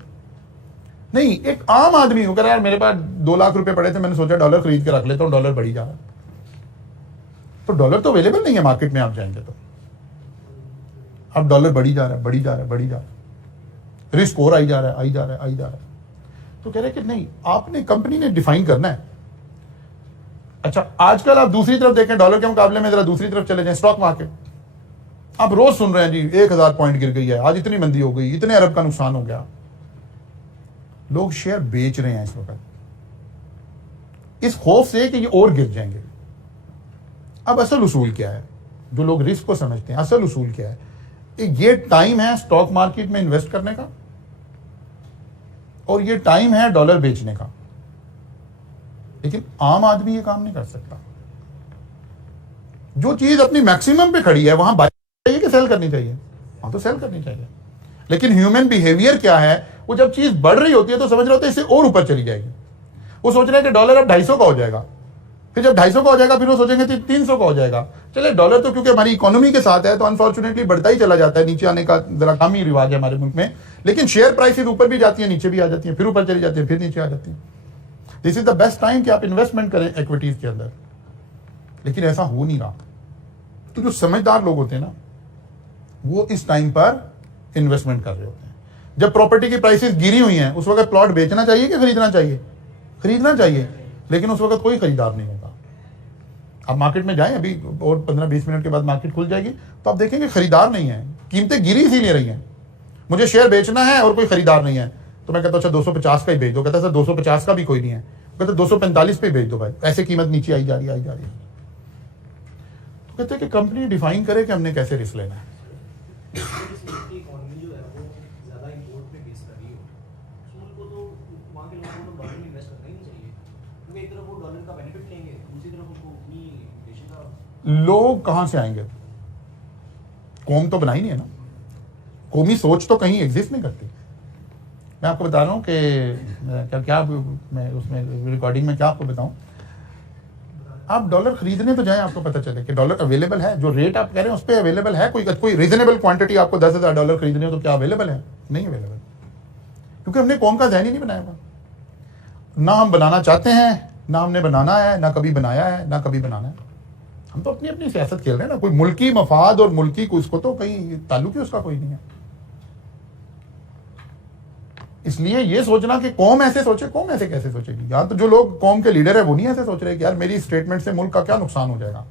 नहीं, एक आम आदमी होकर यार मेरे पास 2 लाख रुपए पड़े थे, मैंने सोचा डॉलर खरीद के रख लेता हूं, डॉलर बढ़ी जा रहा है। तो डॉलर तो अवेलेबल नहीं है मार्केट में, आप जाएंगे तो अब डॉलर बढ़ी जा रहा है, बढ़ी जा रहा है, बढ़ी जा रहा है, रिस्क और आई जा रहा है, आई जा रहा है, आई जा रहा है। तो कह रहे कि नहीं, आपने, कंपनी ने डिफाइन करना है। अच्छा, आजकल आप दूसरी तरफ देखें, डॉलर के मुकाबले में जरा दूसरी तरफ चले जाएं, स्टॉक मार्केट। आप रोज सुन रहे हैं जी 1000 पॉइंट गिर गई है, आज इतनी मंदी हो गई, इतने अरब का नुकसान हो गया। लोग शेयर बेच रहे हैं इस वक्त, इस खौफ से कि ये और गिर जाएंगे। अब असल उसूल क्या है? जो लोग रिस्क को समझते हैं, असल उसूल क्या है? ये टाइम है स्टॉक मार्केट में इन्वेस्ट करने का, और ये टाइम है डॉलर बेचने का। लेकिन आम आदमी ये काम नहीं कर सकता। जो चीज अपनी मैक्सिमम पे खड़ी है वहां बाय चाहिए कि सेल करनी चाहिए? वहां तो सेल करनी चाहिए। लेकिन ह्यूमन बिहेवियर क्या है? वो जब चीज बढ़ रही होती है तो समझ रहे होते हैं इससे और ऊपर चली जाएगी। वो सोच रहे हैं कि डॉलर अब 250 का हो जाएगा, फिर जब 250 का हो जाएगा फिर वो सोचेंगे 300 का हो जाएगा। चले, डॉलर तो क्योंकि हमारी इकोनॉमी के साथ है तो अनफॉर्चुनेटली बढ़ता ही चला जाता है, नीचे आने का जरा कम ही रिवाज है हमारे मुल्क में। लेकिन शेयर प्राइसेस ऊपर भी जाती है, नीचे भी आ जाती है, फिर ऊपर चली जाती है, फिर नीचे आ जाती है। This is the best time कि आप इन्वेस्टमेंट करें इक्विटीज के अंदर, लेकिन ऐसा हो नहीं रहा। तो जो समझदार लोग होते हैं ना, वो इस टाइम पर इन्वेस्टमेंट कर रहे होते हैं। जब प्रॉपर्टी की प्राइसेस गिरी हुई हैं उस वक्त प्लॉट बेचना चाहिए कि खरीदना चाहिए? खरीदना चाहिए, लेकिन उस वक्त कोई खरीदार नहीं होगा। आप मार्केट में जाएं, अभी और 15-20 मिनट के बाद मार्केट खुल जाएगी तो आप देखेंगे खरीदार नहीं है, कीमतें गिरी इसीलिए रही हैं। मुझे शेयर बेचना है और कोई खरीदार नहीं है, तो मैं कहता हूं अच्छा 250 का ही बेच दो। कहता सर 250 का भी कोई नहीं है। कहते 245 पे बेच दो भाई, ऐसे कीमत नीचे आई जा रही है, आई जा रही है। तो कहते हैं कि कंपनी डिफाइन करे कि हमने कैसे रिस्क लेना है। डॉलर का बेनिफिट लेंगे, दूसरी तरफ उनको अपनी देश का लोग कहां से आएंगे? कौम तो बनाई नहीं है ना, कौमी सोच तो कहीं एग्जिस्ट नहीं करती। मैं आपको बता रहा हूँ कि क्या मैं उसमें रिकॉर्डिंग में क्या आपको बताऊं, आप डॉलर खरीदने तो जाएं, आपको पता चले कि डॉलर अवेलेबल है, जो रेट आप कह रहे हैं उस पर अवेलेबल है, कोई रीजनेबल क्वांटिटी आपको 10,000 डॉलर खरीदने हो तो क्या अवेलेबल है? नहीं अवेलेबल, क्योंकि हमने कौम का ज़हन ही नहीं बनाया हुआ, ना हम बनाना चाहते हैं, ना हमने बनाना है, ना कभी बनाया है, ना कभी बनाना है। हम तो अपनी अपनी सियासत खेल रहे हैं ना, कोई मुल्की मफाद और मुल्की को इसको तो कहीं ताल्लुक ही उसका कोई नहीं है। इसलिए ये सोचना कि कौम ऐसे सोचे, कौम ऐसे कैसे सोचेगी? यहाँ तो जो लोग कौम के लीडर है वो नहीं ऐसे सोच रहे कि यार मेरी स्टेटमेंट से मुल्क का क्या नुकसान हो जाएगा,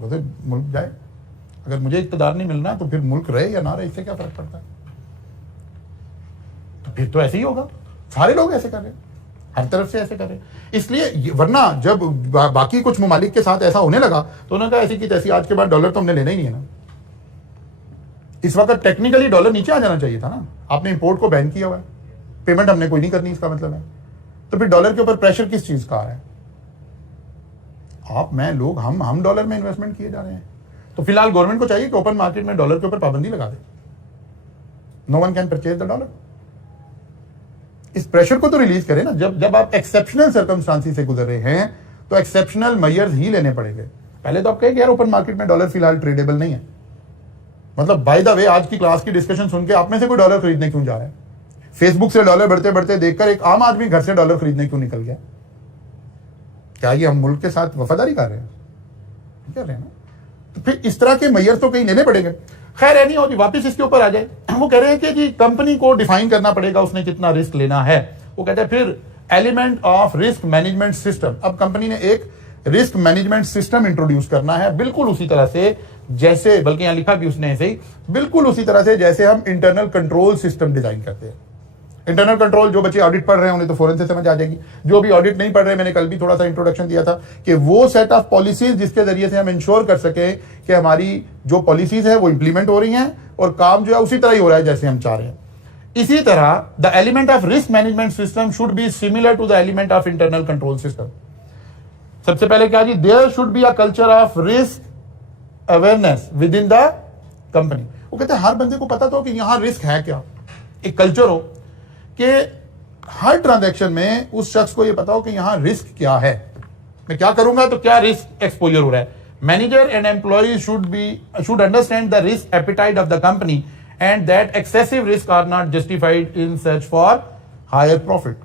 वो तो मुल्क जाए, अगर मुझे इक़्तिदार नहीं मिलना तो फिर मुल्क रहे या ना रहे, इससे क्या फर्क पड़ता है? तो फिर तो ऐसे ही होगा, सारे लोग ऐसे कर रहे हैं, हर तरफ से ऐसे कर रहे हैं। इसलिए वरना जब बाकी कुछ ममालिक के साथ ऐसा होने लगा तो उन्होंने कहा ऐसी की तैसी, आज के बाद डॉलर तो हमने लेना ही नहीं है ना। इस वक्त टेक्निकली डॉलर नीचे आ जाना चाहिए था ना, आपने इंपोर्ट को बैन किया हुआ है, पेमेंट हमने कोई नहीं करनी, इसका मतलब है। तो फिर डॉलर के ऊपर प्रेशर किस चीज का आ रहा है? आप, मैं, लोग, हम डॉलर में इन्वेस्टमेंट किए जा रहे हैं। तो फिलहाल गवर्नमेंट को चाहिए कि ओपन मार्केट में डॉलर के ऊपर पाबंदी लगा दे, no one can purchase the dollar. इस प्रेशर को तो रिलीज करें ना। जब आप एक्सेप्शनल सर्कमस्टांसिस से गुजर रहे हैं तो एक्सेप्शनल मेजर्स ही लेने पड़ेंगे। पहले तो आप कहें कि यार ओपन मार्केट में डॉलर फिलहाल ट्रेडेबल नहीं है, मतलब बाय द वे आज की क्लास की डिस्कशन सुन के आप में से कोई डॉलर खरीदने क्यों जा रहा है? फेसबुक से डॉलर बढ़ते बढ़ते देखकर एक आम आदमी घर से डॉलर खरीदने क्यों निकल गया? क्या ये हम मुल्क के साथ वफादारी कर रहे हैं? कर रहे हैं ना। तो फिर इस तरह के मेजर्स तो कहीं लेने पड़ेंगे। खैर है नहीं होती, वापिस इसके ऊपर आ जाए। वो कह रहे हैं कि जी कंपनी को डिफाइन करना पड़ेगा उसने कितना रिस्क लेना है। वो कहते हैं फिर element of risk management system. अब कंपनी ने एक रिस्क मैनेजमेंट सिस्टम इंट्रोड्यूस करना है, बिल्कुल उसी तरह से जैसे, बल्कि यहां लिखा भी उसने ऐसे ही, बिल्कुल उसी तरह से जैसे हम इंटरनल कंट्रोल सिस्टम डिजाइन करते हैं। इंटरनल कंट्रोल, जो बच्चे ऑडिट पढ़ रहे हैं उन्हें तो फौरन से समझ आ जाएगी, जो भी ऑडिट नहीं पढ़ रहे, मैंने कल भी थोड़ा सा इंट्रोडक्शन दिया था कि वो सेट ऑफ पॉलिसीज जिसके जरिए से हम इंश्योर कर सके कि हमारी जो पॉलिसीज है वो इंप्लीमेंट हो रही हैं और काम जो है उसी तरह ही हो रहा है जैसे हम चाह रहे हैं। इसी तरह the element of risk management system should be similar to the element of internal control system. सबसे पहले क्या जी, there should be a culture of risk awareness within the company. वो कहते हैं हर बंदे को पता तो कि यहां रिस्क है क्या, एक कल्चर हो कि हर ट्रांजैक्शन में उस शख्स को यह पता हो कि यहां रिस्क क्या है, मैं क्या करूंगा तो क्या रिस्क एक्सपोजर हो रहा है। Manager and employee should understand the risk appetite of the company and that excessive risk are not justified in search for higher profit.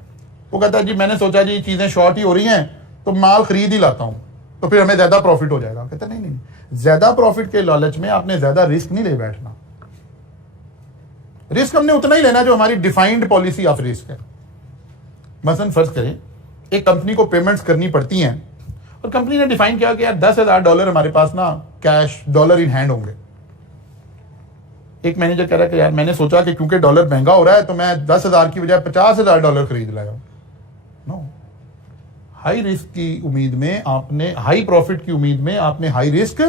वो कहता है जी मैंने सोचा जी चीजें शॉर्ट ही हो रही हैं तो माल खरीद ही लाता हूं तो फिर हमें ज्यादा प्रॉफिट हो जाएगा। कहता नहीं, ज्यादा प्रॉफिट के लालच में आपने ज्यादा रिस्क नहीं ले बैठना। रिस्क हमने उतना ही लेना जो हमारी डिफाइंड पॉलिसी ऑफ रिस्क है। मसलन फर्ज करें एक कंपनी को पेमेंट्स करनी पड़ती हैं और कंपनी ने डिफाइन किया कि यार 10,000 डॉलर हमारे पास ना कैश डॉलर इन हैंड होंगे। एक मैनेजर कह रहा है कि यार मैंने सोचा कि क्योंकि डॉलर महंगा हो रहा है तो मैं 10,000 की बजाय 50,000 डॉलर खरीद लाया। नो, हाई रिस्क की उम्मीद में आपने, हाई प्रॉफिट की उम्मीद में आपने हाई रिस्क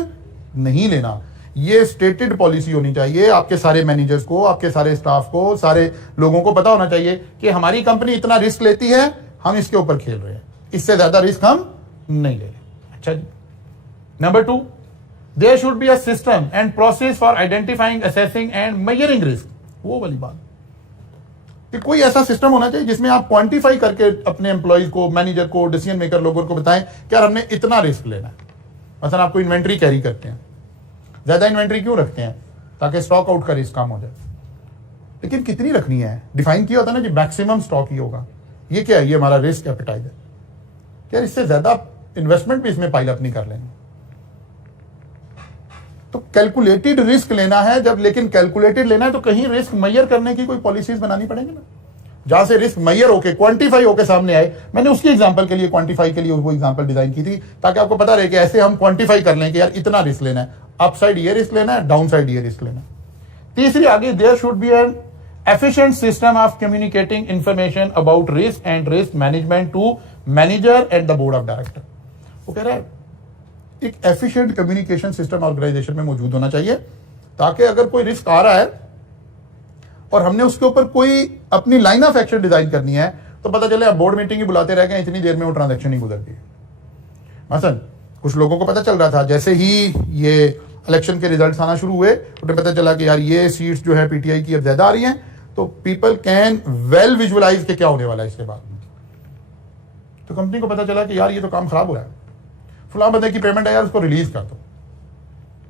नहीं लेना। ये स्टेटेड पॉलिसी होनी चाहिए। आपके सारे मैनेजर्स को, आपके सारे स्टाफ को, सारे लोगों को पता होना चाहिए कि हमारी कंपनी इतना रिस्क लेती है, हम इसके ऊपर खेल रहे हैं, इससे ज्यादा रिस्क हम नहीं ले रहे। अच्छा जी, number 2, there should be a system and process for identifying, assessing and measuring risk. वो वाली बात कि कोई ऐसा सिस्टम होना चाहिए जिसमें आप क्वांटिफाई करके अपने एम्प्लॉइज को, मैनेजर को, डिसीजन मेकर लोगों को बताएं कि यार हमने इतना रिस्क लेना है। मतलब आपको इन्वेंट्री कैरी करते हैं, ज्यादा इन्वेंट्री क्यों रखते हैं? ताकि स्टॉक आउट का रिस्क कम हो जाए। लेकिन कितनी रखनी है डिफाइन किया होता है ना जी, मैक्सिमम स्टॉक ही होगा। ये क्या है? ये हमारा रिस्क एपेटाइट है। यार इससे ज्यादा इन्वेस्टमेंट भी इसमें पाइल अप नहीं कर लेंगे। तो कैलकुलेटेड रिस्क लेना है जब, लेकिन कैलकुलेटेड लेना है तो कहीं रिस्क मेजर करने की कोई पॉलिसीज बनानी पड़ेगी ना, जहां से रिस्क मेजर होके, क्वांटिफाई होके सामने आए। मैंने उसकी एग्जांपल के लिए, क्वांटिफाई के लिए वो एग्जांपल डिजाइन की थी ताकि आपको पता रहे कि ऐसे हम क्वांटिफाई कर लें कि यार इतना रिस्क लेना है, अपसाइड ये रिस्क लेना है, डाउन साइड ये रिस्क लेना है। तीसरी आगे, there should be an efficient system of communicating information about risk and risk management to manager and the board of director. वो कह रहा है एक एफिशिएंट कम्युनिकेशन सिस्टम ऑर्गेनाइजेशन में मौजूद होना चाहिए ताकि अगर कोई रिस्क आ रहा है और हमने उसके ऊपर कोई अपनी लाइन ऑफ एक्शन डिजाइन करनी है तो पता चले आप बोर्ड मीटिंग ही बुलाते रह गए, इतनी देर में वो ट्रांजैक्शन ही गुजर गई। मसलन कुछ लोगों को पता चल रहा था जैसे ही ये इलेक्शन के रिजल्ट्स आना शुरू हुए, उन्हें पता चला कि यार ये सीट्स जो है पीटीआई की अब ज्यादा आ रही हैं, तो पीपल कैन वेल विजुअलाइज के क्या होने वाला है इसके बाद। तो कंपनी को पता चला कि यार ये तो काम खराब हो रहा है, फलां बंदे की पेमेंट है यार उसको रिलीज कर दो,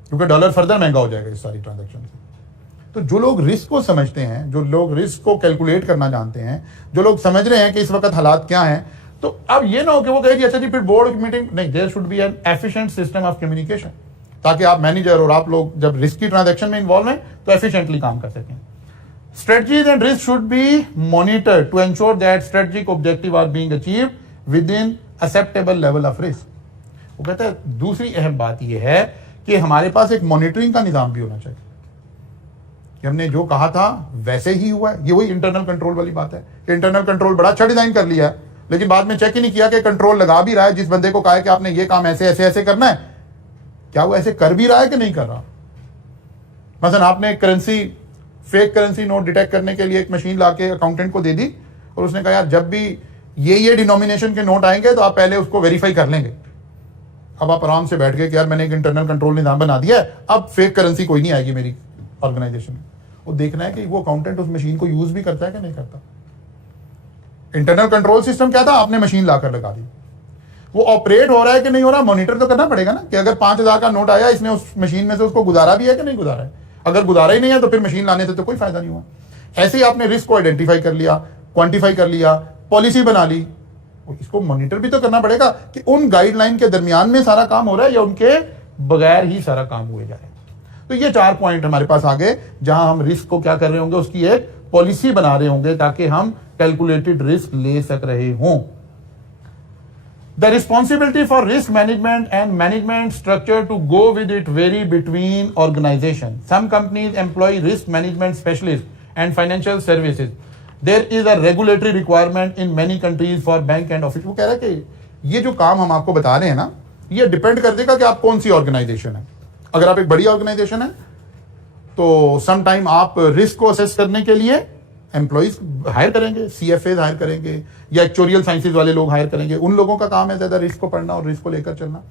क्योंकि डॉलर फर्दर महंगा हो जाएगा इस सारी ट्रांजेक्शन से। तो जो लोग रिस्क को समझते हैं, जो लोग रिस्क को कैलकुलेट करना जानते हैं, जो लोग समझ रहे हैं कि इस वक्त हालात क्या हैं, तो अब ये ना हो कि वो कहे कि अच्छा जी फिर बोर्ड मीटिंग नहीं, there should be an efficient system of communication, ताकि आप मैनेजर और आप लोग जब रिस्की ट्रांजैक्शन में इन्वॉल्व हैं तो एफिशिएंटली काम कर सकें। Strategies and risks should be monitored to ensure that strategic objectives are being achieved within acceptable level of risk. वो कहता है दूसरी अहम बात यह है कि हमारे पास एक मॉनिटरिंग का निजाम भी होना चाहिए कि हमने जो कहा था वैसे ही हुआ है। ये वही इंटरनल कंट्रोल वाली बात है कि इंटरनल कंट्रोल बड़ा अच्छा डिजाइन कर लिया है, लेकिन बाद में चेक ही नहीं किया कि कंट्रोल लगा भी रहा है। जिस बंदे को कहा है कि आपने ये काम ऐसे ऐसे ऐसे करना है, क्या वो ऐसे कर भी रहा है कि नहीं कर रहा। मसलन आपने currency, fake currency note detect करने के लिए एक मशीन लाके अकाउंटेंट को दे दी और उसने कहा यार जब भी ये डिनोमिनेशन के नोट आएंगे तो आप पहले उसको वेरीफाई कर लेंगे। अब आप आराम से बैठ गए कि यार मैंने एक इंटरनल कंट्रोल निजाम बना दिया है, अब फेक करेंसी कोई नहीं आएगी मेरी ऑर्गेनाइजेशन में। वो देखना है कि वो अकाउंटेंट उस मशीन को यूज भी करता है कि नहीं करता। इंटरनल कंट्रोल सिस्टम क्या था, आपने मशीन लाकर लगा दी, वो ऑपरेट हो रहा है कि नहीं हो रहा, मॉनिटर तो करना पड़ेगा ना कि अगर 5,000 का नोट आया, इसने उस मशीन में से उसको गुजारा भी है कि नहीं गुजारा है। अगर गुजारा ही नहीं है तो फिर मशीन लाने से तो कोई फायदा नहीं हुआ। ऐसे ही आपने रिस्क को आइडेंटिफाई कर लिया, क्वांटिफाई कर लिया, पॉलिसी बना ली, इसको मॉनिटर भी तो करना पड़ेगा कि उन गाइडलाइन के दरमियान में सारा काम हो रहा है या उनके बगैर ही सारा काम हुए जा रहा है। तो ये 4 पॉइंट हमारे पास आ गए जहां हम रिस्क को क्या कर रहे होंगे, उसकी एक पॉलिसी बना रहे होंगे ताकि हम कैलकुलेटेड रिस्क ले सक रहे हों। The responsibility for risk management and management structure to go with it vary between organizations. Some companies employ risk management specialists and financial services. There is a regulatory requirement in many countries for bank and office. वो कह रहा है कि ये जो काम हम आपको बता रहे हैं ना, ये डिपेंड कर देगा कि आप कौन सी ऑर्गेनाइजेशन है। अगर आप एक बड़ी ऑर्गेनाइजेशन है तो सम टाइम आप रिस्क को असेस करने के लिए एम्प्लॉइज हायर करेंगे, CFAs हायर करेंगे या एक्चुरियल साइंसेज वाले लोग हायर करेंगे। उन लोगों का काम है ज्यादा रिस्क को पढ़ना और रिस्क को लेकर चलना।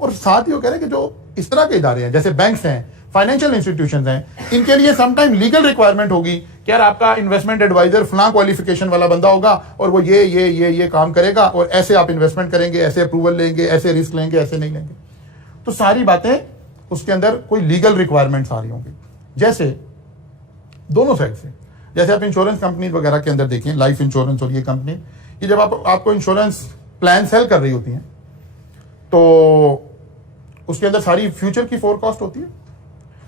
और साथ ही वो कह रहे हैं कि जो इस तरह के इदारे हैं जैसे बैंक्स हैं, फाइनेंशियल इंस्टीट्यूशंस हैं, इनके लिए सम टाइम लीगल रिक्वायरमेंट होगी कि यार आपका इन्वेस्टमेंट एडवाइजर फलां क्वालिफिकेशन वाला बंदा होगा और वो ये काम करेगा और ऐसे आप इन्वेस्टमेंट करेंगे, ऐसे अप्रूवल लेंगे, ऐसे रिस्क लेंगे, ऐसे नहीं लेंगे। तो सारी बातें उसके अंदर कोई लीगल रिक्वायरमेंट्स आ रही होंगी। जैसे दोनों साइड से, जैसे आप इंश्योरेंस कंपनी वगैरह के अंदर देखें, लाइफ इंश्योरेंस और ये कंपनी, ये जब आपको इंश्योरेंस प्लान सेल कर रही होती हैं तो उसके अंदर सारी फ्यूचर की फोरकास्ट होती है।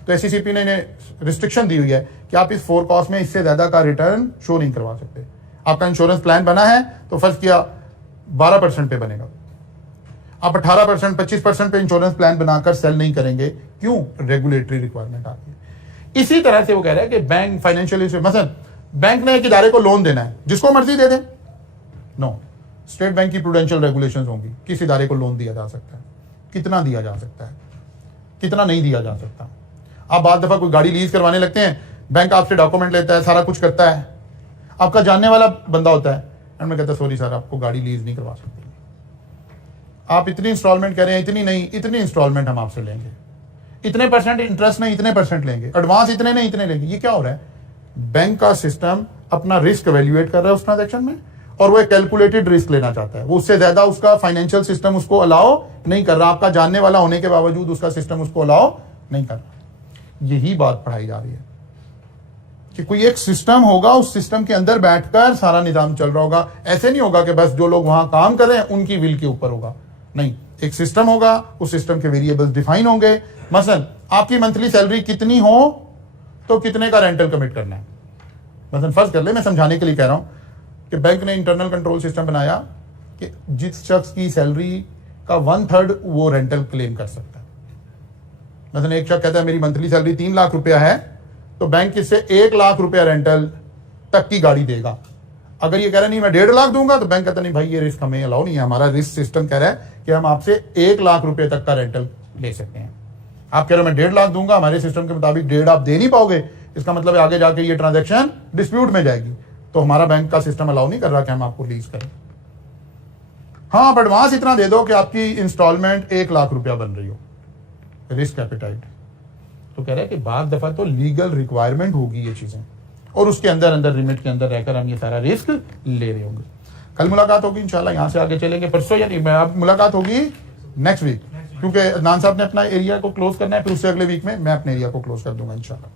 तो SECP ने इन्हें रिस्ट्रिक्शन दी हुई है कि आप इस फोरकास्ट में इससे ज्यादा का रिटर्न शो नहीं करवा सकते। आपका इंश्योरेंस प्लान बना है तो फर्ज किया 12% पे बनेगा, आप 18%, 25% पे इंश्योरेंस प्लान बनाकर सेल नहीं करेंगे। क्यों? रेगुलेटरी रिक्वायरमेंट आती है। इसी तरह से वो कह रहा है कि बैंक, फाइनेंशियल मसलन बैंक ने एक इदारे को लोन देना है, जिसको मर्जी दे दे, नो, स्टेट बैंक की प्रूडेंशियल रेगुलेशंस होंगी, किस इदारे को लोन दिया जा सकता है, कितना दिया जा सकता है, कितना नहीं दिया जा सकता। आप बाद दफा कोई गाड़ी लीज करवाने लगते हैं, बैंक आपसे डॉक्यूमेंट लेता है, सारा कुछ करता है, आपका जानने वाला बंदा होता है एंड मैं कहता है सॉरी सर आपको गाड़ी लीज नहीं करवा सकते, आप इतनी इंस्टॉलमेंट कह रहे हैं, इतनी नहीं, इतनी इंस्टॉलमेंट हम आपसे लेंगे, इतने % इंटरेस्ट नहीं, इतने % लेंगे, एडवांस इतने नहीं, इतने लेंगे। ये क्या हो रहा है? बैंक का सिस्टम अपना रिस्क एवेल्युएट कर रहा है उस ट्रांजैक्शन में और वो एक कैलकुलेटेड रिस्क लेना चाहता है। वो उससे ज्यादा उसका फाइनेंशियल सिस्टम उसको अलाउ नहीं कर रहा, आपका जानने वाला होने के बावजूद उसका सिस्टम उसको अलाउ नहीं कर रहा। यही बात पढ़ाई जा रही है कि कोई एक सिस्टम होगा, उस सिस्टम के अंदर बैठकर सारा निजाम चल रहा होगा। ऐसे नहीं होगा कि बस जो लोग वहां काम कर रहे हैं उनकी विल के ऊपर होगा, नहीं, एक सिस्टम होगा, उस सिस्टम के वेरिएबल्स डिफाइन होंगे। मसलन आपकी मंथली सैलरी कितनी हो तो कितने का रेंटल कमिट करना है। मसलन फर्ज कर ले, मैं समझाने के लिए कह रहा हूं कि बैंक ने इंटरनल कंट्रोल सिस्टम बनाया कि जिस शख्स की सैलरी का 1/3 वो रेंटल क्लेम कर सकता है। मसलन एक शख्स कहता है मेरी मंथली सैलरी 3 लाख रुपया है, तो बैंक इससे 1 लाख रुपया रेंटल तक की गाड़ी देगा। अगर ये कह रहा है नहीं मैं 1.5 लाख दूंगा, तो बैंक कहता नहीं भाई ये रिस्क हमें अलाउ नहीं है, हमारा रिस्क सिस्टम कह रहा है कि हम आपसे 1 लाख रुपए तक का रेंटल ले सकते हैं। आप कह रहे हो मैं 1.5 लाख दूंगा, हमारे सिस्टम के मुताबिक 1.5 आप दे नहीं पाओगे, इसका मतलब है आगे जाके ये ट्रांजैक्शन डिस्प्यूट में जाएगी, तो हमारा बैंक का सिस्टम अलाउ नहीं कर रहा कि हम आपको लीज करें। हाँ, आप एडवांस इतना दे दो कि आपकी इंस्टॉलमेंट 1 लाख रुपया बन रही हो, रिस्क एपेटाइट। तो कह रहे हैं कि बाद दफा तो लीगल रिक्वायरमेंट होगी ये चीजें, और उसके अंदर अंदर लिमिट के अंदर रहकर हम ये सारा रिस्क ले रहे होंगे। कल मुलाकात होगी इंशाल्लाह, यहाँ से आगे चलेंगे परसों, यानी अब मुलाकात होगी नेक्स्ट वीक, क्योंकि अदनान साहब ने अपना एरिया को क्लोज करना है, फिर उससे अगले वीक में मैं अपने एरिया को क्लोज कर दूंगा इंशाल्लाह।